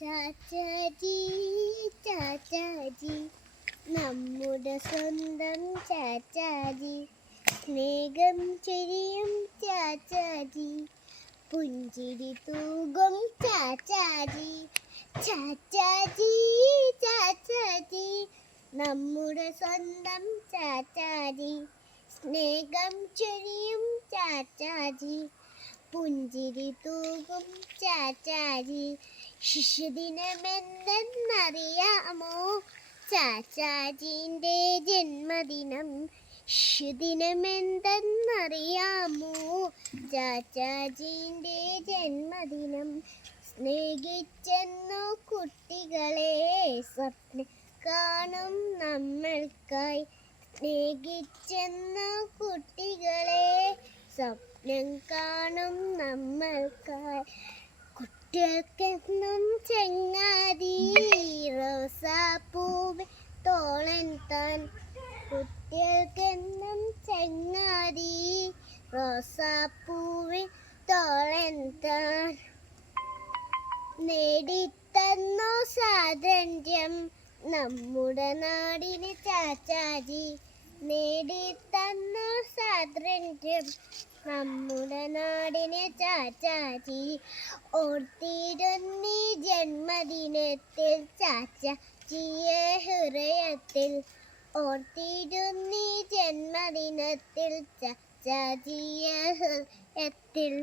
ചാച്ചാജി ചാച്ചാജി നമ്മുടെ സ്വന്തം ചാച്ചാജി, സ്നേഹം ചിരിയും ചാച്ചാജി, പുഞ്ചിരി തൂകും ചാച്ചാജി. ചാച്ചാജി ചാച്ചാജി നമ്മുടെ സ്വന്തം ചാച്ചാജി, സ്നേഹം ചൊരിയും ചാച്ചാജി, പുഞ്ചിരി തൂകും ചാച്ചാജി. ശിശുദിനമെന്തെന്നറിയാമോ? ചാച്ചാജീൻ്റെ ജന്മദിനം. ശിശുദിനമെന്തെന്നറിയാമോ? ചാച്ചാജീൻ്റെ ജന്മദിനം. സ്നേഹിച്ചെന്നു കുട്ടികളെ സ്വപ്നം കാണും നമ്മൾക്കായി. സ്നേഹിച്ചെന്നു കുട്ടികളെ സ്വപ്നം കാണും നമ്മൾക്കായി. കുട്ടികൾക്കെന്നും ചങ്ങാതി റോസാപ്പൂവേ തോളൻ താൻ. കുട്ടികൾക്കെന്നും ചങ്ങാതി റോസാപ്പൂവേ തോളൻ താൻ. നേടിത്തന്നോ സ്വാതന്ത്ര്യം നമ്മുടെ നാടിന് ചാച്ചാജി. നേടിത്തന്നോ സ്വാതന്ത്ര്യം നമ്മുടെ നാടിന് ചാച്ചാജി. ഓർത്തിരുന്നീ ജന്മദിനത്തിൽ ചാച്ചാജിയെ ഹൃദയത്തിൽ. ഓർത്തിരുന്നീ ജന്മദിനത്തിൽ ചാച്ചാജിയെ ഹൃദയത്തിൽ.